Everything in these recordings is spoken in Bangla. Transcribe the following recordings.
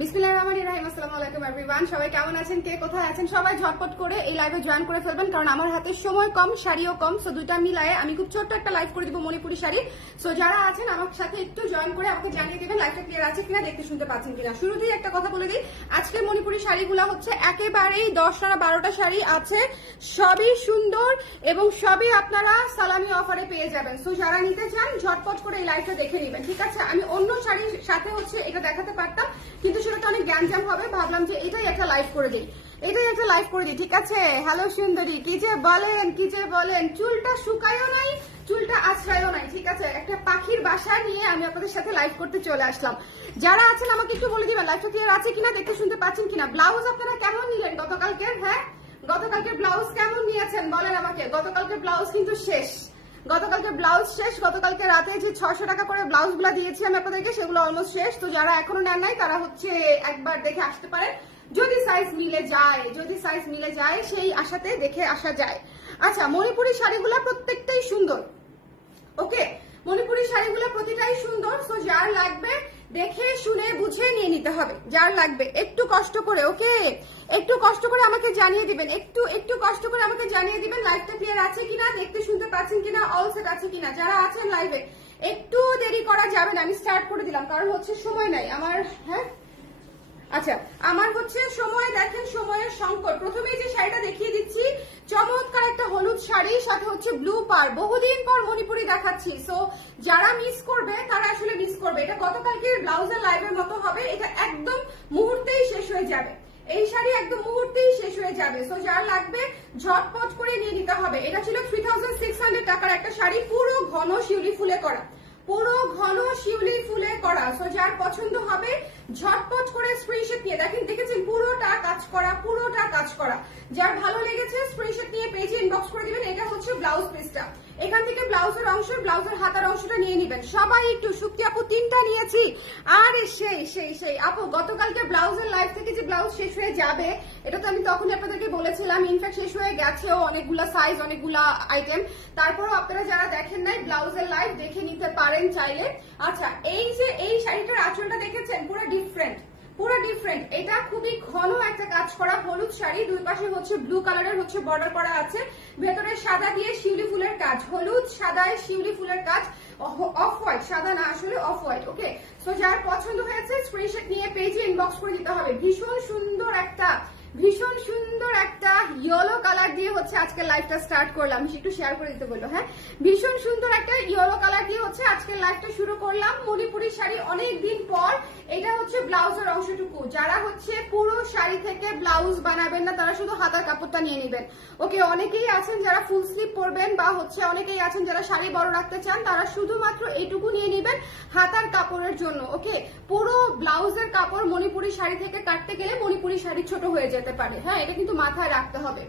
বিসমিল্লাহির রহমানির রহিম। আসসালামু আলাইকুম এভরিওয়ান, সবাই কেমন আছেন, কে কোথায় আছেন? সবাই ঝটপট করে এই লাইভে জয়েন করে ফেলবেন, কারণ আমার হাতে সময় কম, শাড়িও কম। সো দুইটা মিলায়ে আমি খুব ছোট্ট একটা লাইভ করে দিব মণিপুরি শাড়ি। সো যারা আছেন আমার সাথে একটু জয়েন করে আমাকে জানিয়ে দেবেন লাইভটা ক্লিয়ার আছে কিনা, দেখতে শুনতে পাচ্ছেন কিনা। শুরুতেই একটা কথা বলে দিই, আজকের মণিপুরি শাড়িগুলো হচ্ছে একেবারেই 10টা না 12টা শাড়ি আছে, সবই সুন্দর এবং সবই আপনারা সালামি অফারে পেয়ে যাবেন। সো যারা নিতে চান ঝটপট করে এই লাইভটা দেখে নেবেন, ঠিক আছে? আমি অন্য শাড়ির সাথে হচ্ছে এটা দেখাতে পারতাম, কিন্তু সেটা অনেক গ্যাঞ্জাম হবে, ভাবলাম যে এটাই একটা লাইভ করে দিই, ঠিক আছে? হ্যালো সুন্দরী, কি যে বলেন, চুলটা শুকায়ও নাই, চুলটা আশ্রয়ও নাই, ঠিক আছে? একটা পাখির বাসা নিয়ে আমি আপনাদের সাথে লাইভ করতে চলে আসলাম। যারা আছেন আমাকে একটু বলে দিবেন লাইভটা ক্লিয়ার আছে কিনা, দেখতে শুনতে পাচ্ছেন কিনা। ব্লাউজ আপনারা কেমন নিলেন গতকালকের? হ্যাঁ, গতকালকে ব্লাউজ কেমন নিয়েছেন বলেন আমাকে। গতকালকে ব্লাউজ কিন্তু শেষ, গতকালকে রাতে যে 600 টাকা করে ব্লাউজ গুলা দিয়েছি আমি আপনাদেরকে, সেগুলো অলমোস্ট শেষ। তো যারা এখনো নেন নাই তারা হচ্ছে একবার দেখে আসতে পারেন, যদি সাইজ মিলে যায় সেই আশাতে দেখে আসা যায়। আচ্ছা, মণিপুরি শাড়িগুলো প্রত্যেকটাই সুন্দর, ওকে? মণিপুরি শাড়িগুলো প্রতিটাই সুন্দর। সো যার লাগবে দেখে শুনে বুঝে নিয়ে নিতে হবে, যার লাগবে একটু কষ্ট করে, ওকে? একটু কষ্ট করে আমাকে জানিয়ে দিবেন, একটু কষ্ট করে আমাকে জানিয়ে দিবেন লাইভটা ক্লিয়ার আছে কিনা, দেখতে শুনতে পাচ্ছেন কিনা, অল সেট আছে কিনা। যারা আছেন লাইভে একটু দেরি করা যাবে না, আমি স্টার্ট করে দিলাম, কারণ হচ্ছে সময় নাই আমার। হ্যাঁ, আচ্ছা, আমার হচ্ছে সময়, দেখেন সময়ের সংকট। প্রথমেই যে শাড়িটা দেখিয়ে দিচ্ছি, চমৎকার একটা হলুদ শাড়ি, সাথে হচ্ছে ব্লু পার। বহুদিন পর মণিপুরি দেখাচ্ছি, সো যারা মিস করবে তারা আসলে মিস করবে। এটা গতকালকের ব্লাউজের লাইভের মতো হবে, এটা একদম মুহূর্তেই শেষ হয়ে যাবে, এই শাড়ি একদম মুহূর্তেই শেষ হয়ে যাবে। সো যার লাগবে ঝটপট করে নিয়ে নিতে হবে। এটা ছিল 3600 টাকার একটা শাড়ি, পুরো ঘন শিউলি ফুলে করা, সো যার পছন্দ হবে ঝটপট করে স্ক্রিনশট নিয়ে দেখেছেন পুরোটা কাজ করা। যার ভালো লেগেছে স্ক্রিনশট নিয়ে পেজে ইনবক্স করে দিবেন। এটা হচ্ছে ব্লাউজ পিসটা, এখান থেকে ব্লাউজের অংশ, ব্লাউজের হাতার অংশটা নিয়ে নিবেন। সবাই একটু, শুক্তি আপু 3টা নিয়েছি। আরে সেই আপু, গতকালকে ব্লাউজের লাইভ থেকে যে ব্লাউজ শেষ হয়ে যাবে এটা তো আমি তখন আপনাদেরকে বলেছিলাম, ইনফ্যাক্ট শেষ হয়ে গেছেও, অনেকগুলা সাইজ, অনেকগুলা আইটেম। তারপরও আপনারা যারা দেখেন নাই ব্লাউজের লাইভ দেখে নিতে পারেন চাইলে। আচ্ছা, এই যে এই শাড়িটার আঁচলটা দেখেছেন, পুরো ডিফারেন্ট। এটা খুবই ঘন একটা কাজ করা হলুদ শাড়ি, দুই পাশে হচ্ছে ব্লু কালারের হচ্ছে বর্ডার করা আছে, ভেতরে সাদা দিয়ে শিউলি ফুলের কাজ, হলুদ সাদায় শিউলি ফুলের কাজ, অফ হোয়াইট, সাদা না আসলে অফ হোয়াইট, ওকে? সো যার পছন্দ হয়েছে স্ক্রিনশট নিয়ে পেজে ইনবক্স করে দিতে হবে। ভীষণ সুন্দর একটা ইয়েলো কালার দিয়ে হচ্ছে আজকের লাইভটা স্টার্ট করলাম, একটু শেয়ার করে দিতে বললো। হ্যাঁ, ভীষণ সুন্দর একটা ইয়েলো কালার দিয়ে হচ্ছে আজকের লাইভটা শুরু করলাম। মণিপুরি শাড়ি অনেকদিন পর, এটা হচ্ছে ব্লাউজের অংশটুকু। যারা হচ্ছে পুরো শাড়ি থেকে ব্লাউজ বানাবেন না, তারা শুধু হাতার কাপড়টা নিয়ে নেবেন, ওকে? অনেকেই আছেন যারা ফুল স্লিভ পরবেন, বা হচ্ছে অনেকেই আছেন যারা শাড়ি বড় রাখতে চান, তারা শুধুমাত্র এইটুকু নিয়ে নেবেন হাতার কাপড়ের জন্য, ওকে? পুরো ব্লাউজের কাপড় মণিপুরি শাড়ি থেকে কাটতে গেলে মণিপুরি শাড়ি ছোট হয়ে যেতে পারে, হ্যাঁ, এটা কিন্তু মাথায় রাখতে হবে।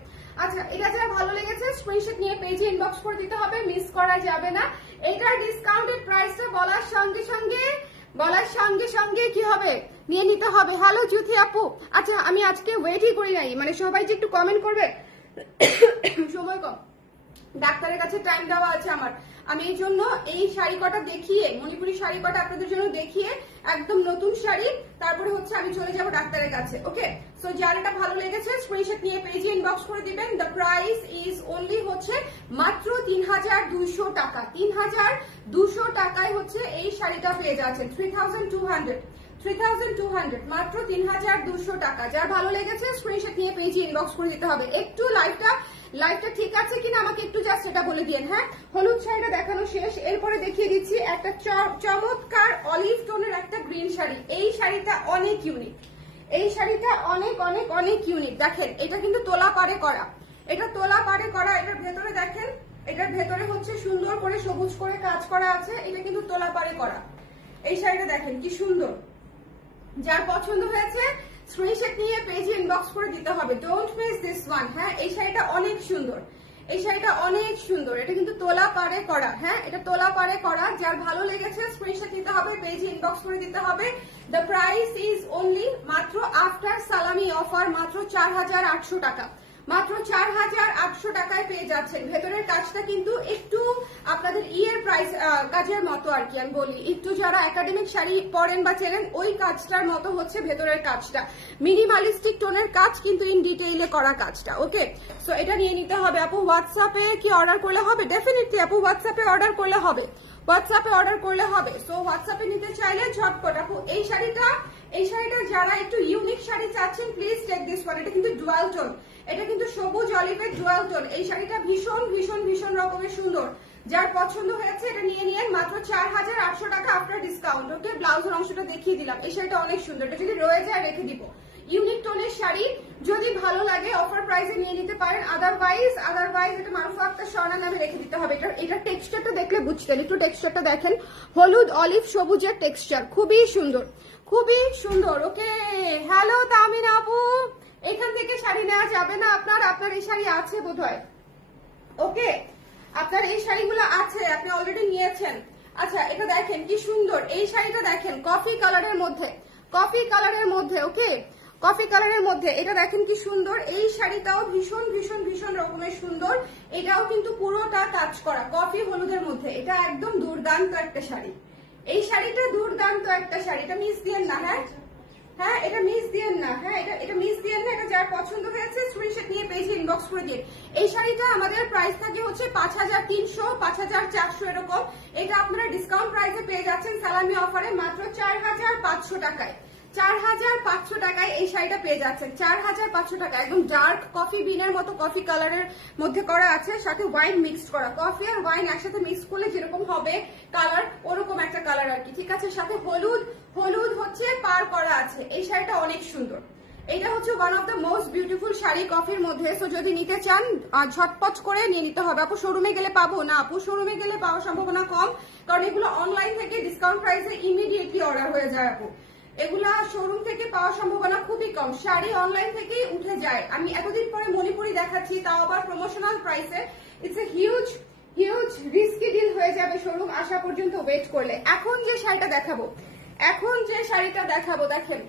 আচ্ছা, এটা যারা ভালো লেগেছে স্ক্রিনশট নিয়ে পেজে ইনবক্স করে দিতে হবে, মিস করা যাবে না। এটার ডিসকাউন্টেড প্রাইসটা বলার সঙ্গে সঙ্গে কি হবে, নিয়ে নিতে হবে। হ্যালো জুথি আপু, আচ্ছা আমি আজকে ওয়েটই করি নাই, মানে সবাই যে একটু কমেন্ট করবে, সময় কম, ডাক্তারের কাছে টাইম দেওয়া আছে আমার। আমি এই জন্য এই শাড়ি কটা দেখিয়ে, মণিপুরি শাড়ি কটা আপনাদের জন্য দেখিয়ে, একদম নতুন শাড়ি, তারপরে হচ্ছে আমি চলে যাব ডাক্তারের কাছে, ওকে? সো যার এটা ভালো লেগেছে স্ক্রিনশট নিয়ে পেজে ইনবক্স করে দিবেন। দ্য প্রাইস ইজ অনলি হচ্ছে মাত্র 3200 টাকা। 3200 টাকায় হচ্ছে এই শাড়িটা পেয়ে যাচ্ছেন, 3200 মাত্র 3200 টাকা। যার ভালো লেগেছে স্ক্রিনশট নিয়ে পেজে ইনবক্স করে দিতে হবে। একটু লাইভটা ঠিক আছে কিনা আমাকে একটু জাস্ট এটা বলে দিন। হ্যাঁ, হলুদ শাড়িটা দেখানো শেষ, এরপরে দেখিয়ে দিচ্ছি একটা চমৎকার অলিভ টোনের একটা গ্রিন শাড়ি। এই শাড়িটা অনেক ইউনিক, অনেক ইউনিক। দেখেন, এটা কিন্তু তোলা পাড়ে করা, এটার ভেতরে দেখেন, এটার ভেতরে হচ্ছে সুন্দর করে সবুজ করে কাজ করা আছে, এটা কিন্তু তোলা পাড়ে করা। এই শাড়িটা দেখেন কি সুন্দর। যার পছন্দ হয়েছে স্ক্রিনশট নিয়ে পেজে ইনবক্স করে দিতে হবে, ডোন্ট মিস দিস ওয়ান। হ্যাঁ, এই শাড়িটা অনেক সুন্দর, এটা কিন্তু তোলা পাড়ে করা। হ্যাঁ, এটা তোলা পাড়ে করা। যার ভালো লেগেছে স্ক্রিনশট নিতে হবে, পেজে ইনবক্স করে দিতে হবে। দ্য প্রাইস ইজ অনলি মাত্র আফটার সালামি অফার, মাত্র 4800 টাকা, মাত্র 4800 টাকায় পেয়ে যাচ্ছেন। ভেতরের কাজটা কিন্তু একটু আপনাদের ইয়ের প্রাইস কাজের মতো আর কি আমি বলি, একটু যারা একাডেমিক শাড়ি পরেন বা চেনেন ওই কাজটার মতো হচ্ছে ভেতরের কাজটা, মিনিমালিস্টিক টোনের কাজ কিন্তু ইন ডিটেইলে করা কাজটা। ওকে, সো এটা নিয়ে নিতে হবে। আপু হোয়াটসঅ্যাপে কি অর্ডার করলে হবে? ডেফিনেটলি আপু হোয়াটসঅ্যাপে অর্ডার করলে হবে, হোয়াটসঅ্যাপে অর্ডার করলে হবে। সো হোয়াটসঅ্যাপে নিতে চাইলে ঝটপট। আপু এই শাড়িটা যারা একটু ইউনিক শাড়ি চাচ্ছেন প্লিজ টেক দিস ওয়ান। এটা কিন্তু ডুয়াল টোন, এটা কিন্তু সবুজ অলিভের ডুয়াল টোন। এই শাড়িটা ভীষণ ভীষণ ভীষণ রকমের সুন্দর, যার পছন্দ হয়েছে এটা নিয়ে নিন, মাত্র 4800 টাকা আফটার ডিসকাউন্ট। ওকে, ব্লাউজের অংশটা দেখিয়ে দিলাম। এই শাড়িটা অনেক সুন্দর, এটা যদি রয়ে যায় রেখে দিব। ইউনিক টোনের শাড়ি যদি ভালো লাগে অফার প্রাইসে নিয়ে নিতে পারেন, আদারওয়াইজ এটা মারুফা আক্তার স্বর্ণা নামে রেখে দিতে হবে। এটা টেক্সচারটা দেখলে বুঝতেন, একটু টেক্সচারটা দেখেন, হলুদ অলিভ সবুজের টেক্সচার, খুবই সুন্দর খুবই সুন্দর। ওকে, হ্যালো তামিন আপু, এখান থেকে শাড়ি নেওয়া যাবে না আপনার এই শাড়ি আছে বোধহয়। ওকে, আপনার এই শাড়িগুলো আছে, আপনি অলরেডি নিয়েছেন। আচ্ছা, এটা দেখেন কি সুন্দর, এই শাড়িটা দেখেন কফি কালারের মধ্যে, কফি কালারের মধ্যে। ওকে, কফি কালারের মধ্যে এটা দেখেন কি সুন্দর। এই শাড়িটাও ভীষণ ভীষণ ভীষণ রকমের সুন্দর, এটাও কিন্তু পুরোটা কাজ করা কফি হলুদের মধ্যে। এটা একদম দুর্দান্ত একটা শাড়ি, এই শাড়িটা দুর্দান্ত একটা শাড়ি, এটা মিস দিয়েন না। হ্যাঁ এটা মিস দিয়েন না, এটা মিস দিয়েন না। এটা যার পছন্দ হয়েছে স্ক্রিনশট নিয়ে পেজে ইনবক্স করে দিন। এই শাড়িটা আমাদের প্রাইস থাকে হচ্ছে 5300, 5400 এরকম। এটা আপনারা ডিসকাউন্ট প্রাইসে পেয়ে যাচ্ছেন সালামি অফারে মাত্র 4500 টাকায়। 4500 টাকায় এই শাড়িটা পেয়ে যাচ্ছেন, 4500 টাকা। একদম ডার্ক কফি বিনের মতো কফি কালারের মধ্যে করা আছে, সাথে ওয়াইন মিক্সড করা। কফি আর ওয়াইন একসাথে মিক্স করলে যেরকম হবে কালার, ওরকম একটা কালার আর কি। ঠিক আছে, সাথে হলুদ হচ্ছে পার করা আছে। এই শাড়িটা অনেক সুন্দর, এটা হচ্ছে one of the most beautiful sari কফির মধ্যে। সো যদি নিতে চান ঝটপট করে নিয়ে নিতে হবে। আপু শোরুমে গেলে পাবো না? আপু শোরুমে গেলে পাওয়ার সম্ভাবনা কম, কারণ এগুলো অনলাইন থেকে ডিসকাউন্ট প্রাইসে ইমিডিয়েটলি অর্ডার হয়ে যায় আপু। এগুলা শোরুম থেকে পাওয়ার সম্ভাবনা খুবই কম, শাড়ি অনলাইন থেকেই উঠে যায়। আমি এতদিন পরে মণিপুরি দেখাচ্ছি, তাও আবার প্রমোশনাল প্রাইসে। It's a huge risky deal হয়ে যাবে শোরুম আসা পর্যন্ত ওয়েট করলে। এখন যে শাড়িটা দেখাবো দেখেন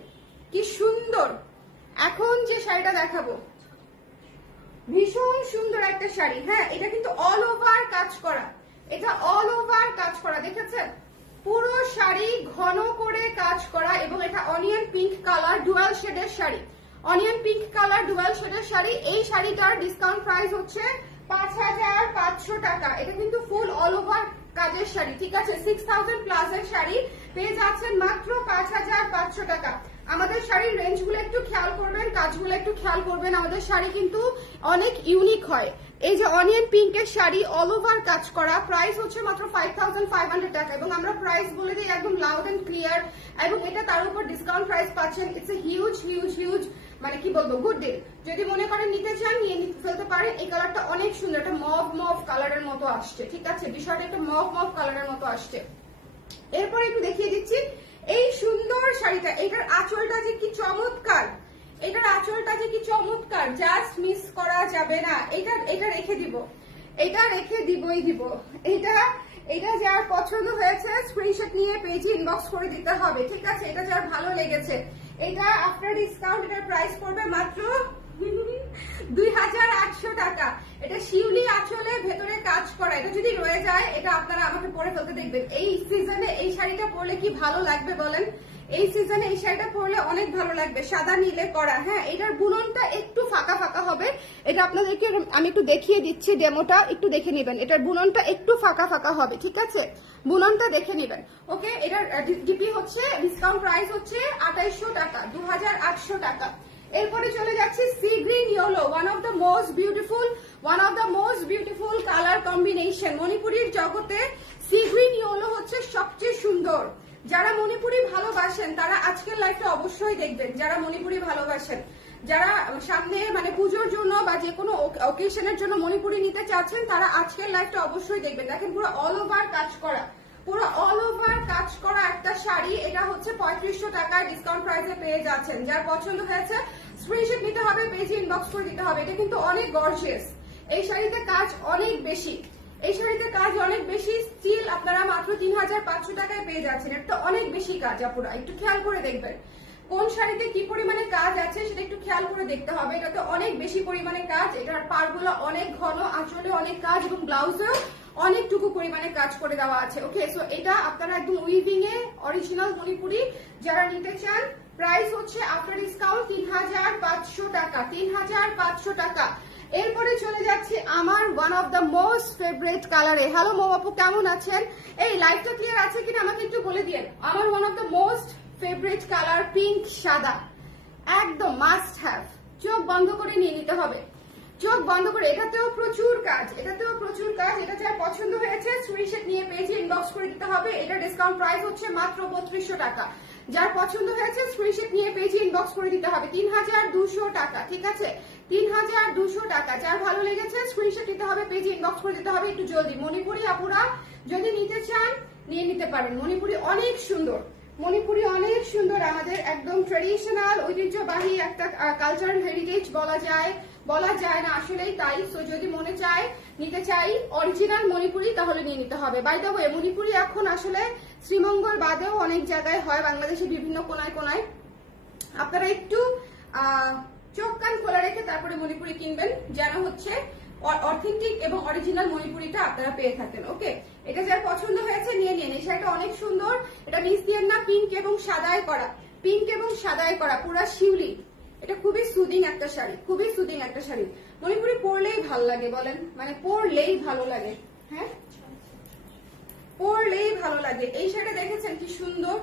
কি সুন্দর। এখন যে শাড়িটা দেখাবো ভীষণ সুন্দর একটা শাড়ি। হ্যাঁ, এটা কিন্তু অল ওভার কাজ করা, এটা অল ওভার কাজ করা, দেখেছেন? পুরো শাড়ি ঘন করে কাজ করা, এবং এটা অনিয়ন পিঙ্ক কালার ডুয়াল শেডের sari, onion pink colour dual শেডের শাড়ি। এই শাড়িটার ডিসকাউন্ট প্রাইস হচ্ছে 5500 টাকা। এটা কিন্তু ফুল অল ওভার কাজের শাড়ি, ঠিক আছে? 6000 প্লাস এর শাড়ি পেয়ে যাচ্ছেন মাত্র 5500 টাকা। আমাদের শাড়ির রেঞ্জগুলো একটু খেয়াল করবেন, কাজগুলো একটু খেয়াল করবেন। আমাদের শাড়ি কিন্তু অনেক ইউনিক হয়। এই যে অনিয়ন পিঙ্কের শাড়ি অল ওভার কাজ করা, প্রাইস হচ্ছে মাত্র 5500 টাকা, এবং আমরা প্রাইস বলে দিই একদম লাউড এন্ড ক্লিয়ার। এবং এটা তার উপর ডিসকাউন্ট প্রাইস পাচ্ছেন। ইটস এ হিউজ মানে কি বলবো, গুড ডিল। যদি মনে করেন নিতে চান নিয়ে নিতে ফেলতে পারেন। এই কালারটা অনেক সুন্দর, এটা মভ কালারের মতো আসছে, ঠিক আছে? বিষয়টা একটু মভ কালারের মতো আসছে। এরপর একটু দেখিয়ে দিচ্ছি এই সুন্দর শাড়িটা। এটার আঁচলটা যে কি চমৎকার, এটার আঁচলটা যে কি চমৎকার, জাস্ট মিস করা যাবে না। এটা রেখে দিব, এটা রেখে দিবই দিব। এটা যার পছন্দ হয়েছে স্ক্রিনশট নিয়ে পেজে ইনবক্স করে দিতে হবে, ঠিক আছে? এটা যার ভালো লেগেছে, এটা আফটার ডিসকাউন্ট এটার প্রাইস পড়বে মাত্র 2800 টাকা। এটা শিউলি আঁচলের ভেতরে কাজ করা। এটা যদি রয়ে যায় এটা আপনারা আমাকে পরে ফেলতে দেখবেন। এই সিজনে এই শাড়িটা পরলে কি ভালো লাগবে বলেন? এই সিজনে এই শাড়িটা পরলে অনেক ভালো লাগবে, সাদা নীলে করা। হ্যাঁ, এটার বুননটা একটু ফাঁকা ফাঁকা হবে। এটা আপনাদেরকে আমি একটু দেখিয়ে দিচ্ছি, ডেমোটা একটু দেখে নেবেন। এটার বুননটা একটু ফাঁকা ফাঁকা হবে, ঠিক আছে? বুননটা দেখে নেবেন। ওকে, এটার ডিপি হচ্ছে ডিসকাউন্ট প্রাইস হচ্ছে 2800 টাকা, 2800 টাকা। এরপরে চলে যাচ্ছি sea green yellow, one of the most beautiful colour combination. মণিপুরীর জগতে সি গ্রিন ইয়েলো হচ্ছে সবচেয়ে সুন্দর। যারা মণিপুরি ভালোবাসেন তারা আজকের লাইভটা অবশ্যই দেখবেন। যারা মণিপুরি ভালোবাসেন, যারা সামনে মানে পুজোর জন্য বা যে কোনো অকেশনের জন্য মণিপুরি নিতে চাচ্ছেন, তারা আজকের লাইভটা অবশ্যই দেখবেন। দেখেন পুরো অল ওভার কাজ করা, পুরো অল ওভার কাজ করা একটা শাড়ি। এটা হচ্ছে 3500 টাকায় ডিসকাউন্ট প্রাইসে পেয়ে যাচ্ছেন। যার পছন্দ হয়েছে স্ক্রিনশট নিতে হবে, পেজে ইনবক্স করে দিতে হবে। এটা কিন্তু অনেক গর্জিয়াস, এই শাড়িতে কাজ অনেক বেশি, এই শাড়িতে কাজ অনেক বেশি। স্টিল আপনারা মাত্র 3500 টাকায় পেয়ে যাচ্ছেন। এটা অনেক বেশি কাজ, আপুরা একটু খেয়াল করে দেখবেন কোন শাড়িতে কি পরিমাণে কাজ আছে সেটা একটু খেয়াল করে দেখতে হবে। এটাতে অনেক বেশি পরিমাণে কাজ, এটার পাড়গুলো অনেক ঘন, আঁচলে অনেক কাজ, এবং ব্লাউজেও অনেকটুকু পরিমাণে কাজ করে দেওয়া আছে। ওকে, সো এটা আপনারা একদম উইভিং এ অরিজিনাল মণিপুরি যারা নিতে চান, প্রাইস হচ্ছে আফটার ডিসকাউন্ট ৩৫০০ টাকা, ৩৫০০ টাকা। এরপরে চলে যাচ্ছি আমার one of the most favourite কালারে। হ্যালো মৌ আপু, কেমন আছেন? এই লাইভটা ক্লিয়ার আছে কিনা আমাকে একটু বলে দিন। আমার one of the most favourite colour pink সাদা, একদম মাস্ট হ্যাভ। চোখ বন্ধ করে নিয়ে নিতে হবে, চোখ বন্ধ করে। এটাতেও প্রচুর কাজ, এটাতেও প্রচুর কাজ। এটা যার পছন্দ হয়েছে স্ক্রিনশট নিয়ে পেজে ইনবক্স করে দিতে হবে। এটা ডিসকাউন্ট প্রাইস হচ্ছে মাত্র ৩২০০ টাকা। যার পছন্দ হয়েছে স্ক্রিনশট নিয়ে পেজে ইনবক্স করে দিতে হবে। ৩২০০ টাকা, ঠিক আছে? ৩২০০ টাকা। যার ভালো লেগেছে স্ক্রিনশট নিতে হবে, পেজে ইনবক্স করে দিতে হবে একটু জলদি। মণিপুরি আপুরা যদি নিতে চান নিয়ে নিতে পারেন। মণিপুরি অনেক সুন্দর, মণিপুরি অনেক সুন্দর, আমাদের একদম ট্রেডিশনাল ঐতিহ্যবাহী একটা কালচারাল হেরিটেজ বলা যায় না, আসলেই তাই। সো যদি মনে চায় নিতে চাই অরিজিনাল মণিপুরি তাহলে নিয়ে নিতে হবে। বাই দ্য ওয়ে, মণিপুরি এখন আসলে শ্রীমঙ্গল বাদেও অনেক জায়গায় হয়, বাংলাদেশের বিভিন্ন কোনায় কোনায়। আপনারা একটু চোখ কান খোলা রেখে তারপরে মণিপুরি কিনবেন, যেন হচ্ছে অথেন্টিক এবং অরিজিনাল মণিপুরিটা আপনারা পেয়ে থাকেন। ওকে, এটা যার পছন্দ হয়েছে নিয়ে নিন। এই শাড়িটা অনেক সুন্দর, এটা মিস দিয়েন না, পিঙ্ক এবং সাদায় করা, পিঙ্ক এবং সাদায় করা, পুরা শিউলি। এটা খুবই সুদিং একটা শাড়ি, খুবই সুদিং একটা শাড়ি। মণিপুরি পরলেই ভালো লাগে, বলেন, মানে পরলেই ভালো লাগে। হ্যাঁ, পরলেই ভালো লাগে। এই শাড়িটা দেখেছেন কি সুন্দর,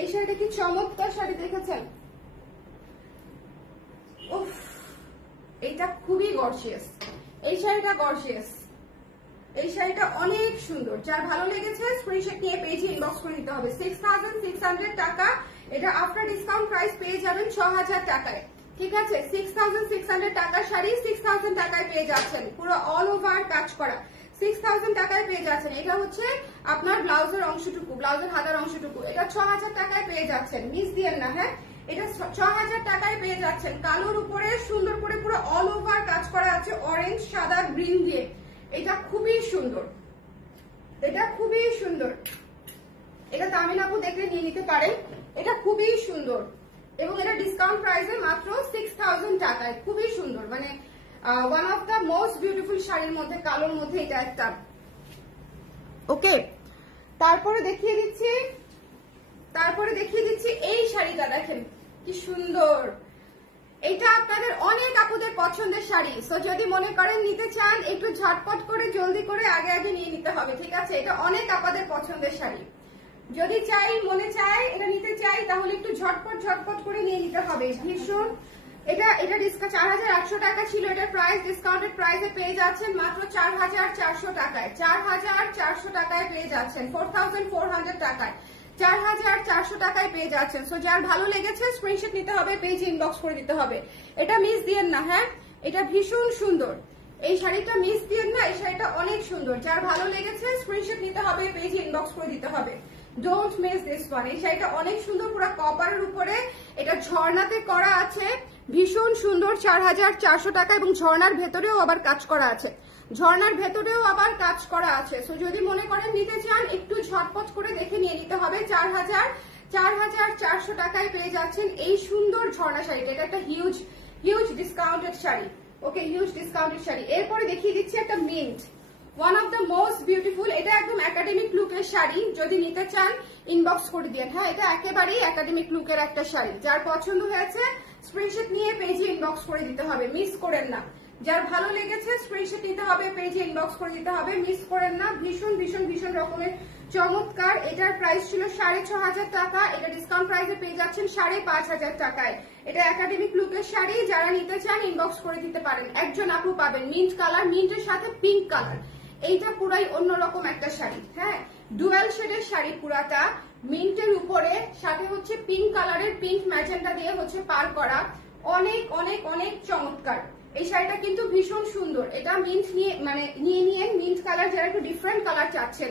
এই শাড়িটা কি চমৎকার শাড়ি, দেখেছেন? উফ, এইটা খুবই গর্জিয়াস, এই শাড়িটা গর্জিয়াস, এই শাড়িটা অনেক সুন্দর। যার ভালো লেগেছে স্ক্রিনশট নিয়ে পেজে ইনবক্স করে নিতে হবে। 6600 টাকা। এটা আফটার ডিসকাউন্ট প্রাইস পেয়ে যাবেন ৬০০০ টাকায়, ঠিক আছে? 6600 টাকার শাড়ি 6000 টাকায় পেয়ে যাচ্ছেন, পুরো অল ওভার কাজ করা 6000 টাকায় পেয়ে যাচ্ছেন। এটা হচ্ছে আপনার ব্লাউজের অংশটুকু, ব্লাউজের হাতার অংশটুকু। এটা ৬০০০ টাকায় পেয়ে যাচ্ছেন, মিস দিয়েন না। হ্যাঁ, এটা ৬০০০ টাকায় পেয়ে যাচ্ছেন। কালোর উপরে সুন্দর করে পুরো অল ওভার কাজ করা আছে অরেঞ্জ, সাদা, গ্রিন দিয়ে। এটা খুবই সুন্দর, এটা খুবই সুন্দর। এটা তামিল আপু দেখলে নিয়ে নিতে পারেন, এটা খুবই সুন্দর এবং এটা ডিসকাউন্ট প্রাইসে মাত্র 6000 টাকায়। খুবই সুন্দর, মানে one of the most beautiful শাড়ির মধ্যে, কালোর মধ্যে এটা একটা। ওকে, তারপরে দেখিয়ে দিচ্ছি এই শাড়িটা, দেখেন কি সুন্দর। এটা আপনাদের অনেক আপুদের পছন্দের শাড়ি। সো যদি মনে করেন নিতে চান একটু ঝটপট করে জলদি করে আগে নিয়ে নিতে হবে, ঠিক আছে? এটা অনেক আপনাদের পছন্দের শাড়ি। যদি মনে চায় এটা নিতে চাই তাহলে একটু ঝটপট করে নিয়ে নিতে হবে। ভীষণ, এটা 4800 টাকা ছিল, এটার প্রাইস ডিসকাউন্টেড প্রাইসে পেয়ে যাচ্ছেন মাত্র 4400 টাকায়। 4400 টাকায় পেয়ে যাচ্ছেন, 4400 টাকায়, 4400 টাকায় পেয়ে যাচ্ছেন। সো যার ভালো লেগেছে স্ক্রিনশট নিতে হবে, পেজে ইনবক্স করে দিতে হবে। এটা মিস দিয়েন না। হ্যাঁ, এটা ভীষণ সুন্দর, এই শাড়িটা মিস দিয়েন না, এই শাড়িটা অনেক সুন্দর। যার ভালো লেগেছে স্ক্রিনশট নিতে হবে, পেজে ইনবক্স করে দিতে হবে। Don't miss this one. এই শাড়িটা অনেক সুন্দর, পুরো কপারের উপরে এটা ঝর্ণাতে করা আছে, ভীষণ সুন্দর। 4400 টাকা এবং ঝর্ণার ভেতরেও আবার কাজ করা আছে, ঝর্ণার ভেতরেও আবার কাজ করা আছে। সো যদি মনে করেন নিতে চান একটু ঝটপট করে দেখে নিয়ে নিতে হবে। 4400 টাকায় পেয়ে যাচ্ছেন এই সুন্দর ঝর্ণা শাড়িটা। এটা একটা হিউজ ডিসকাউন্টেড শাড়ি। ওকে, হিউজ ডিসকাউন্টেড শাড়ি। এরপরে দেখিয়ে দিচ্ছি একটা mint, one of the most beautiful. এটা একদম একাডেমিক লুকের শাড়ি, যদি নিতে চান ইনবক্স করে দিন। হ্যাঁ, এটা একেবারেই একাডেমিক লুকের একটা শাড়ি। যার পছন্দ হয়েছে স্ক্রিনশট নিয়ে পেজে ইনবক্স করে দিতে হবে, মিস করেন না। যার ভালো লেগেছে স্ক্রিনশট নিতে হবে, পেজে ইনবক্স করে দিতে হবে, মিস করেন না। ভীষণ রকমের চমৎকার। এটার প্রাইস ছিল 6500 টাকা, এটা ডিসকাউন্ট প্রাইসে পেয়ে যাচ্ছেন 5500 টাকায়। এটা একাডেমিক লুকের শাড়ি, যারা নিতে চান ইনবক্স করে দিতে পারেন। একজন আপু পাবেন মিন্ট কালার, মিন্টের সাথে পিঙ্ক কালার। এইটা পুরাই অন্যরকম একটা শাড়ি। হ্যাঁ, ডুয়াল শেডের শাড়ি পুরাটা, মিন্টের উপরে সাথে হচ্ছে পিঙ্ক কালারের, পিঙ্ক ম্যাজেন্টা দিয়ে হচ্ছে পার করা। অনেক চমৎকার। এই শাড়িটা কিন্তু ভীষণ সুন্দর। এটা মিন্ট নিয়ে মিন্ট কালার, যারা একটু ডিফারেন্ট কালার চাচ্ছেন।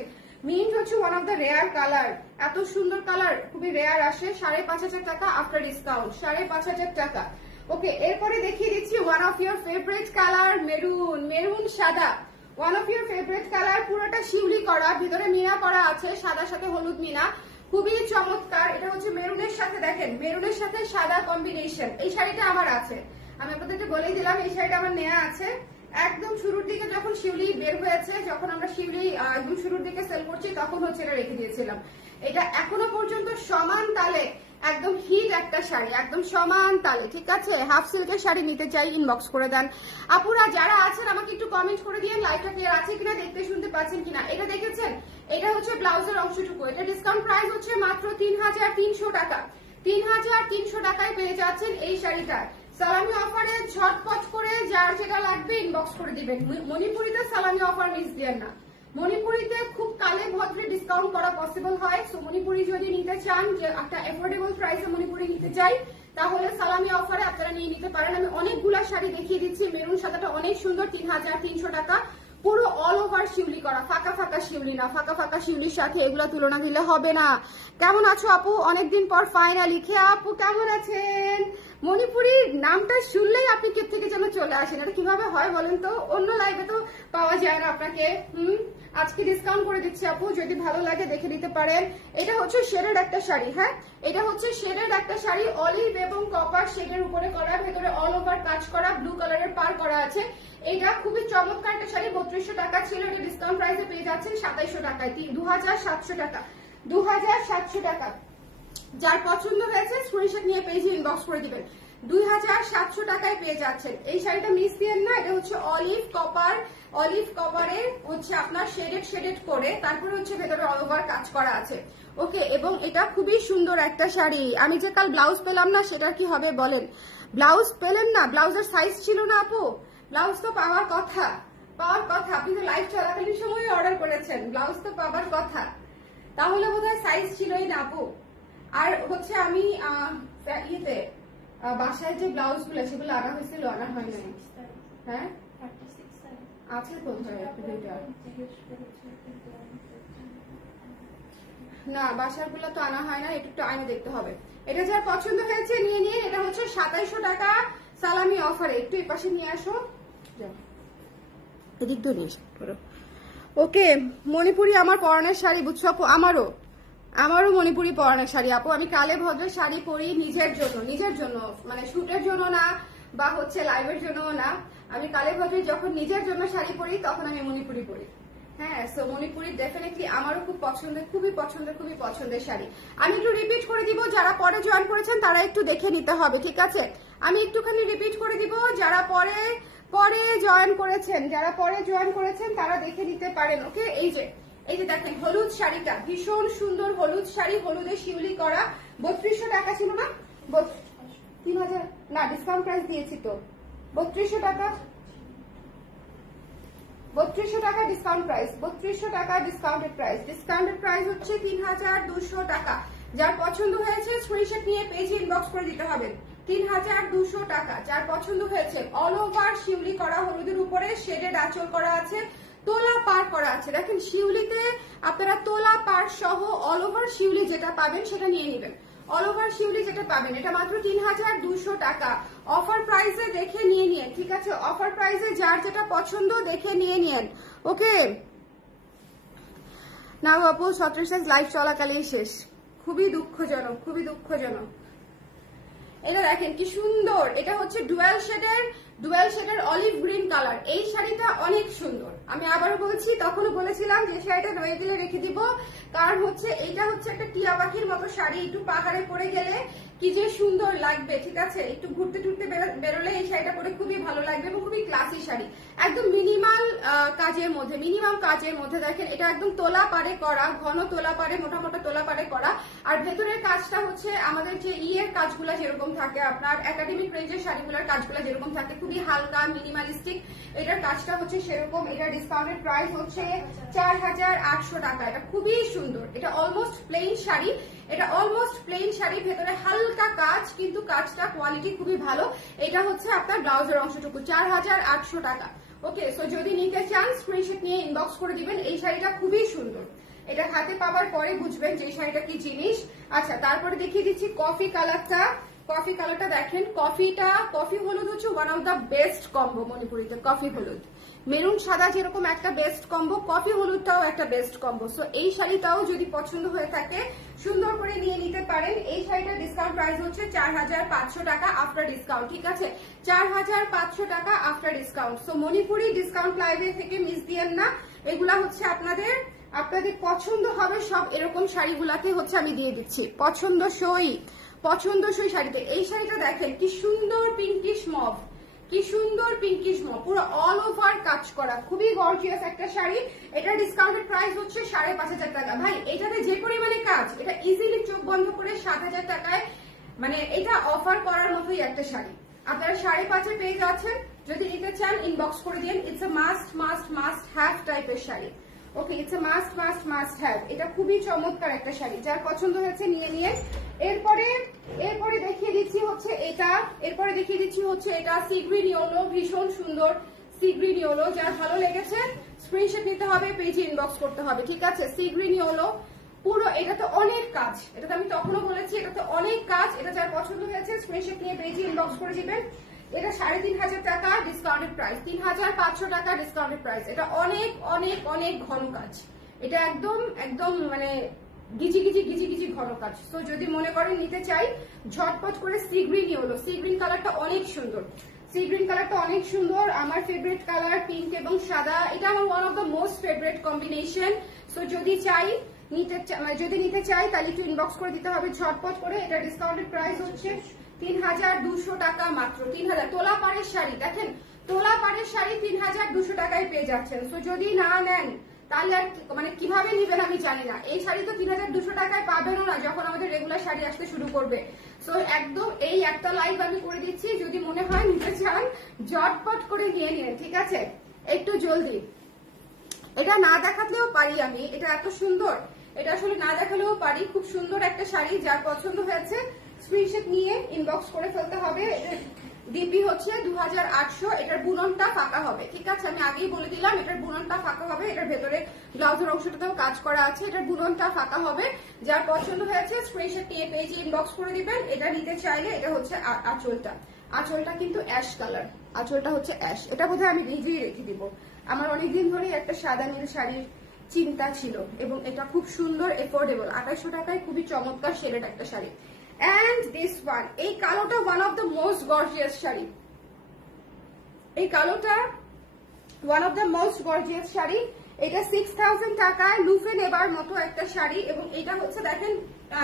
মিন্ট হচ্ছে one of the rare colour, এত সুন্দর কালার খুবই রেয়ার আসে। 5500 টাকা আফটার ডিসকাউন্ট, 5500 টাকা। ওকে, এরপরে দেখিয়ে দিচ্ছি one of your favourite colour, maroon সাদা। One of your favourite colour, পুরোটা শিউলি করা, ভিতরে মিনা করা আছে, সাদার সাথে হলুদ মিনা, খুবই চমৎকার। এটা হচ্ছে মেরুনের সাথে, দেখেন মেরুনের সাথে সাদা কম্বিনেশন। এই শাড়িটা আমার আছে, আমি আপনাদেরকে বলেই দিলাম, এই শাড়িটা আমার নেওয়া আছে। একদম শুরুর দিকে যখন শিউলি বের হয়েছে, যখন আমরা শিউলি একদম শুরুর দিকে সেল করছি, তখন হচ্ছে এটা রেখে দিয়েছিলাম। এটা এখনো পর্যন্ত সমান তালে একদম হিট একটা শাড়ি, একদম সমান তালে, ঠিক আছে? হাফ সিল্কের শাড়ি নিতে চাই ইনবক্স করে দেন। আপুরা যারা আছেন আমাকে একটু কমেন্ট করে দিয়ে লাইভটা ক্লিয়ার আছে কিনা, দেখতে শুনতে পাচ্ছেন কিনা। এটা দেখেছেন, এটা হচ্ছে ব্লাউজের অংশটুকু। এটা ডিসকাউন্ট প্রাইস হচ্ছে মাত্র 3300 টাকা। 3300 টাকায় পেয়ে যাচ্ছেন এই শাড়িটা। সালামি অফারে ঝটপট করে যার যেটা লাগবে ইনবক্স করে দিবেন। মণিপুরিতে সালামি অফার মিস দিবেন না। মণিপুরিতে খুব কালে ভদ্রে ডিসকাউন্ট করা পসিবল হয়। সো মণিপুরি যদি নিতে চান, যে একটা এফোর্ডেবল প্রাইসে মণিপুরি নিতে চাই, তাহলে সালামি অফারে আপনারা নিয়ে নিতে পারেন। আমি অনেকগুলা শাড়ি দেখিয়ে দিচ্ছি। মেরুন সাদাটা অনেক সুন্দর, 3300 টাকা। পুরো অল ওভার শিউলি করা, ফাঁকা ফাঁকা শিউলি না, ফাঁকা ফাঁকা শিউলির সাথে এগুলা তুলনা দিলে হবে না। কেমন আছো আপু? অনেকদিন পর ফাইনালি। খেয়া আপু কেমন আছেন? মণিপুরীর নামটা শুনলেই আপনি কে থেকে যেন চলে আসেন। এটা কিভাবে হয় বলেন তো? অন্য লাইভে তো পাওয়া যায় না আপনাকে। আজকে ডিসকাউন্ট করে দিচ্ছি আপু, যদি ভালো লাগে দেখে নিতে পারেন। এটা হচ্ছে শেডেড একটা শাড়ি। হ্যাঁ, এটা হচ্ছে শেডেড একটা শাড়ি, অলিভ এবং কপার শেডের উপরে করা, ভেতরে অল ওভার কাজ করা, ব্লু কালারের পার করা আছে। এটা খুবই চমৎকার একটা শাড়ি। 3200 টাকা ছিল, এটা ডিসকাউন্ট প্রাইসে পেয়ে যাচ্ছেন 2700 টাকায়, 2700 টাকা, 2700 টাকা। যার পছন্দ হয়েছে স্ক্রিনশট নিয়ে পেজে ইনবক্স করে দিবেন। 2700 টাকায় পেয়ে যাচ্ছেন এই শাড়িটা। মিস দিয়েন না। এটা হচ্ছে অলিভ কপারের হচ্ছে আপনার শেডেড করে, তারপরে হচ্ছে ভেতরে অল ওভার কাজ করা আছে। ওকে, এবং এটা খুবই সুন্দর একটা শাড়ি। আমি যে কাল ব্লাউজ পেলাম না, সেটা কি হবে বলেন? ব্লাউজ পেলেন না? ব্লাউজের সাইজ ছিল না আপু? ব্লাউজ তো পাওয়ার কথা, আপনি তো লাইভ চলাকালীন সময় অর্ডার করেছেন, ব্লাউজ তো পাওয়ার কথা। তাহলে বোধহয় সাইজ ছিলই না আপু। আর হচ্ছে আমি ইয়েতে বাসায় যে ব্লাউজ গুলো সেগুলো আনা হয়েছিল, আনা হয় নাই। হ্যাঁ আছে কোথায় না, বাসার গুলো তো আনা হয় না, একটু আইনে দেখতে হবে। এটা যার পছন্দ হয়েছে নিয়ে নিয়ে। এটা হচ্ছে 2700 টাকা সালামি অফারে। একটু এই পাশে নিয়ে আসো, এদিক দিয়ে নিয়ে আসো। ওকে, মণিপুরি আমার পরনের শাড়ি, বুঝছো আপু? আমারও মণিপুরি পরনের শাড়ি আপু। আমি কালে ভদ্র শাড়ি পরি নিজের জন্য, মানে শুটের জন্য না, বা হচ্ছে লাইভের জন্য না। আমি কালে ভদ্রে যখন নিজের জন্য শাড়ি পরি, তখন আমি মণিপুরি পরি। হ্যাঁ, সো মণিপুরি ডেফিনেটলি আমারও খুব পছন্দের, খুবই পছন্দের শাড়ি। আমি একটু রিপিট করে দিব, যারা পরে জয়েন করেছেন তারা একটু দেখে নিতে হবে, ঠিক আছে? আমি একটুখানি রিপিট করে দিব, যারা পরে জয়েন করেছেন তারা দেখে নিতে পারেন। ওকে, এই যে দেখেন হলুদ শাড়িটা, ভীষণ সুন্দর হলুদ শাড়ি, হলুদের শিউলি করা। 3200 টাকা ছিল না? 3000 না, ডিসকাউন্ট প্রাইস দিয়েছি তো। 3200 টাকা, 3200 টাকা ডিসকাউন্ট প্রাইস, 3200 টাকা ডিসকাউন্টেড প্রাইস হচ্ছে 3200 টাকা। যার পছন্দ হয়েছে স্ক্রিনশট নিয়ে পেজে ইনবক্স করে দিতে হবে। 3200 টাকা। যার পছন্দ হয়েছে, অল ওভার শিউলি করা, হলুদের উপরে শেডেড আঁচল করা আছে, তোলা পার করা আছে। দেখেন শিউলিতে আপনারা তোলা পার সহ অল ওভার শিউলি যেটা পাবেন সেটা নিয়ে নেবেন। অল ওভার শিউলি যেটা পাবেন এটা মাত্র 3200 টাকা। অফার প্রাইসে দেখে নিয়ে নিন, ঠিক আছে? অফার প্রাইসে যার যেটা পছন্দ দেখে নিয়ে নিন। ওকে, না আপু 37 লাইভ চলাকালেই শেষ। খুবই দুঃখজনক। এটা দেখেন কি সুন্দর, এটা হচ্ছে ডুয়াল শেডের অলিভ গ্রিন কালার। এই শাড়িটা অনেক সুন্দর। আমি আবারও বলছি, তখনও বলেছিলাম যে শাড়িটা রয়ে গেলে রেখে দিব, কারণ হচ্ছে এইটা হচ্ছে একটা টিয়া পাখির মতো শাড়ি। একটু পাহাড়ে পরে গেলে কি যে সুন্দর লাগবে, ঠিক আছে? একটু ঘুরতে বেরোলে এই শাড়িটা পরে খুবই ভালো লাগবে, এবং খুবই ক্লাসি শাড়ি। একদম মিনিমাম কাজের মধ্যে দেখেন, এটা একদম তোলা পারে করা, ঘন তোলা পারে, মোটা তোলা পারে করা। আর ভেতরের কাজটা হচ্ছে আমাদের যে ইয়ের কাজগুলা যেরকম থাকে, আপনার একাডেমিক রেঞ্জের শাড়িগুলোর কাজগুলা যেরকম থাকে, খুবই হালকা মিনিমালিস্টিক, এটার কাজটা হচ্ছে সেরকম। এটা ডিসকাউন্টেড প্রাইস হচ্ছে 4800 টাকা। এটা খুবই সুন্দর। এটা অলমোস্ট প্লেন শাড়ি, ভেতরে হালকা কাজ, কিন্তু কাজটা কোয়ালিটি খুবই ভালো। এটা হচ্ছে আপনার ব্লাউজের অংশটুকু, 4800 টাকা। ওকে, সো যদি নিতে চান স্ক্রিনশট নিয়ে ইনবক্স করে দিবেন। এই শাড়িটা খুবই সুন্দর। এটা হাতে পাবার পরে বুঝবেন যে এই শাড়িটা কি জিনিস। আচ্ছা, তারপরে দেখিয়ে দিচ্ছি কফি কালারটা দেখেন। কফি হলুদ হচ্ছে one of the best combo মণিপুরিতে। কফি হলুদ মেরুন সাদা যেরকম একটা বেস্ট কম্বো, কফি হলুদটাও একটা বেস্ট কম্বো। সো এই শাড়িটাও যদি পছন্দ হয়ে থাকে সুন্দর করে নিয়ে নিতে পারেন। এই শাড়িটার ডিসকাউন্ট প্রাইস হচ্ছে 4500 টাকা আফটার ডিসকাউন্ট, ঠিক আছে? 4500 টাকা after discount. So Manipuri discount লাইভে থেকে মিস দিয়েন না, এগুলা হচ্ছে আপনাদের পছন্দ হবে সব এরকম শাড়িগুলাতে হচ্ছে আমি দিয়ে দিচ্ছি পছন্দসই শাড়িতে। এই শাড়িটা দেখেন কি সুন্দর পিঙ্কিশ মভ, কি সুন্দর পিঙ্কিশ মভ, পুরো অল ওভার কাজ করা, খুবই গর্জিয়াস একটা শাড়ি। এটা ডিসকাউন্টেড প্রাইস হচ্ছে 5500 টাকা। ভাই এটাতে যে পরিমাণে কাজ, এটা ইজিলি চোখ বন্ধ করে 7000 টাকায়, মানে এটা অফার করার মতোই একটা শাড়ি। আপনারা 5.5 পেয়ে যাচ্ছেন। যদি নিতে চান ইনবক্স করে দিন। ইটস এ মাস্ট হ্যাভ টাইপের শাড়ি। ওকে, ইটস এ মাস্ট হ্যাভ। এটা খুবই চমৎকার একটা শাড়ি, যার পছন্দ হয়েছে নিয়ে। এরপরে দেখিয়ে দিচ্ছি হচ্ছে এটা সি গ্রিন ইয়েলো, ভীষণ সুন্দর সি গ্রিন ইয়েলো। যার ভালো লেগেছে স্ক্রিনশট নিতে হবে, পেজে ইনবক্স করতে হবে, ঠিক আছে? সি গ্রিন ইয়েলো পুরো, এটাতে অনেক কাজ, এটাতে আমি তখনও বলেছি এটাতে অনেক কাজ। এটা যার পছন্দ হয়েছে স্ক্রিনশট নিয়ে পেজে ইনবক্স করে দিবেন। এটা 3500 টাকা ডিসকাউন্টেড প্রাইস, 3500 টাকা ডিসকাউন্টেড প্রাইস। এটা অনেক অনেক অনেক ঘন কাজ, এটা একদম মানে গিজি ঘন কাজ। তো যদি মনে করেন নিতে চাই ঝটপট করে C green yellow, sea green কালারটা অনেক সুন্দর, আমার ফেভারিট কালার পিঙ্ক এবং সাদা। এটা আমার one of the most favourite combination. So যদি নিতে চাই তাহলে একটু ইনবক্স করে দিতে হবে ঝটপট করে। এটা ডিসকাউন্টেড প্রাইস হচ্ছে 3200 টাকা মাত্র। 3000 তোলা পাড়ের শাড়ি, দেখেন তোলা পাড়ের শাড়ি 3200 টাকায় পেয়ে যাচ্ছেন। সো যদি না নেন তাহলে আর মানে কিভাবে নিবেন আমি জানি না। এই শাড়ি তো 3200 টাকায় পাবেনও না যখন আমাদের রেগুলার শাড়ি আসতে শুরু করবে। সো একদম এই একটা লাইভ আমি করে দিচ্ছি, যদি মনে হয় নিতে চান ঝটপট করে নিয়ে নিন, ঠিক আছে? একটু জলদি। এটা না দেখাতেও পারি আমি, এটা এত সুন্দর, এটা আসলে না দেখালেও পারি। খুব সুন্দর একটা শাড়ি, যার পছন্দ হয়েছে স্ক্রিনশট নিয়ে ইনবক্স করে ফেলতে হবে। ডিপি হচ্ছে 2800। এটার বুননটা ফাঁকা হবে, ঠিক আছে? আমি আগেই বলে দিলাম এটার বুননটা ফাঁকা হবে। এটার ভেতরে ব্লাউজের অংশটাতেও কাজ করা আছে, এটার বুননটা ফাঁকা হবে। যার পছন্দ হয়েছে স্ক্রিনশট নিয়ে পেজে ইনবক্স করে দিবেন। এটা নিতে চাইলে এটা হচ্ছে আঁচলটা কিন্তু অ্যাশ কালার, আঁচলটা হচ্ছে অ্যাশ। এটা বোধহয় আমি নিজেই রেখে দিব, আমার অনেকদিন ধরে একটা সাদা নীল শাড়ির চিন্তা ছিল, এবং এটা খুব সুন্দর এফোর্ডেবল, 2800 টাকায় খুবই চমৎকার শেডেড একটা শাড়ি। And this one, এই কালোটা one of the most gorgeous sari, এই কালোটা one of the most gorgeous sari. এটা 6000 টাকায় লুফে নেবার মতো একটা শাড়ি, এবং এটা হচ্ছে দেখেন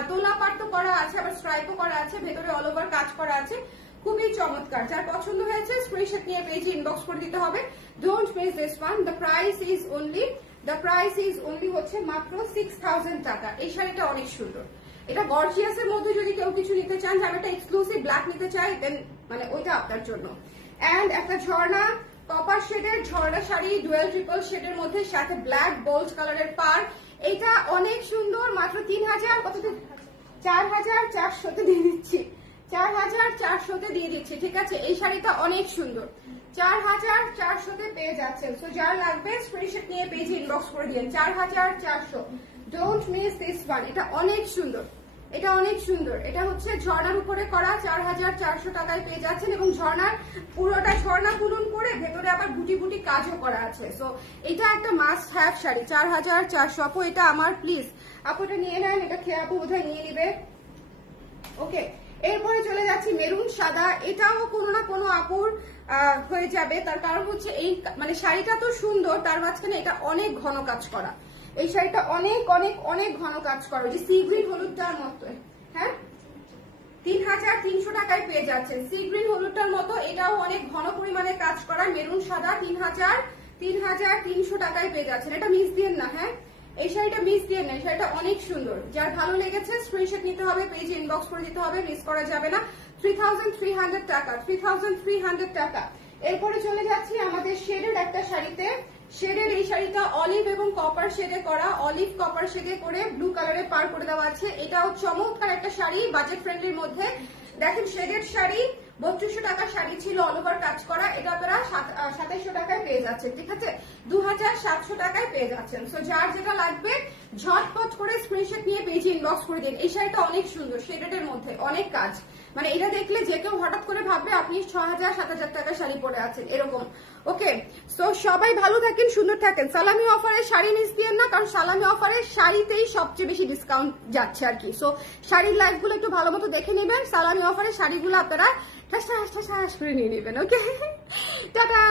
তোলা পাট তো করা আছে, আবার স্ট্রাইপও করা আছে, ভেতরে অল ওভার কাজ করা আছে, খুবই চমৎকার। যার পছন্দ হয়েছে স্ক্রিনশট নিয়ে পেজে ইনবক্স করে দিতে হবে। Don't miss this one. The price is only হচ্ছে মাত্র 6000 টাকা। এই শাড়িটা অনেক সুন্দর, এটা গর্জিয়াসের মধ্যে যদি কেউ কিছু নিতে চান, আমি একটা এক্সক্লুসিভ ব্ল্যাক নিতে চাই, দেন মানে ওইটা আপনার জন্য। এন্ড একটা ঝর্ণা কপার শেডের ঝর্ণা শাড়ি, ডুয়েল ট্রিপল শেডের মধ্যে, সাথে ব্ল্যাক বোল্ড কালারের পার। এটা অনেক সুন্দর, মাত্র 3000 কততে 4400 দিয়ে দিচ্ছি, 4400 দিয়ে দিচ্ছি, ঠিক আছে? এই শাড়িটা অনেক সুন্দর, 4400 পেয়ে যাচ্ছেন। সো যার লাগবে স্ক্রিনশট নিয়ে পেজে ইনবক্স করে দিন। 4400, ডোন্ট মিস দিস ওয়ান। এটা অনেক সুন্দর, এটা হচ্ছে ঝর্ণার উপরে করা, 4400 টাকায় পেয়ে যাচ্ছেন, এবং পুরোটা ঝর্ণা বুনন করে ভেতরে আবার গুটি গুটি কাজও করা আছে। সো এটা একটা মাস্ট হ্যাভ শাড়ি, 4400। আপু এটা আমার, প্লিজ আপু এটা নিয়ে নেন, এটা খেয়ে আপু বোধহয় নিয়ে নিবে। ওকে, এরপরে চলে যাচ্ছি মেরুন সাদা। এটাও কোনো না কোনো আপুর হয়ে যাবে, তার কারণ হচ্ছে এই মানে শাড়িটা তো সুন্দর, তার মাঝখানে এটা অনেক ঘন কাজ করা। এই শাড়িটা অনেক অনেক অনেক ঘন কাজ করা, যে সি গ্রিন হলুদটার মতো। হ্যাঁ, 3300 টাকায় পেয়ে যাচ্ছেন সি গ্রিন হলুদটার মতো। এটাও অনেক ঘন পরিমাণে কাজ করা, মেরুন সাদা, 3300 টাকায় পেয়ে যাচ্ছেন। এটা মিস দিয়েন না, হ্যাঁ এই শাড়িটা মিস দিয়ে নেই, শাড়িটা অনেক সুন্দর। যার ভালো লেগেছে স্ক্রিনশট নিতে হবে, পেজে ইনবক্স করে দিতে হবে, মিস করা যাবে না। 3300 টাকা, 3300 টাকা। এরপরে চলে যাচ্ছি আমাদের শেডের একটা শাড়িতে। শেডের এই শাড়িটা অলিভ এবং কপার শেডে করা, অলিভ কপার শেডে করে ব্লু কালারে পার করে দেওয়া আছে। এটাও চমৎকার একটা শাড়ি, বাজেট ফ্রেন্ডলির মধ্যে। দেখেন শেডের শাড়ি 3200 টাকা শাড়ি ছিল, অল ওভার কাজ করা। এটা আপনারা 2700 টাকায় পেয়ে যাচ্ছেন, ঠিক আছে? 2700 টাকায় পেয়ে যাচ্ছেন। সো যার যেটা লাগবে ঝটপট করে স্ক্রিনশট নিয়ে পেজে ইনবক্স করে দিন। এই শাড়িটা অনেক সুন্দর, শেডের মধ্যে অনেক কাজ, মানে এটা দেখলে যে কেউ হঠাৎ করে ভাববে আপনি 6000-7000 টাকা শাড়ি পরে আছেন, এরকম ওকে, সো সবাই ভালো থাকেন, সুন্দর থাকেন। সালামি অফারে শাড়ি মিস দিয়েন না, কারণ সালামি অফারে শাড়িতেই সবচেয়ে বেশি ডিসকাউন্ট যাচ্ছে আর কি। সো শাড়ির লাইভগুলো একটু ভালো মতো দেখে নেবেন, সালামি অফারে শাড়িগুলো আপনারা ঠাস ঠাস ঠাস করে নিয়ে নেবেন। ওকে, টাটা।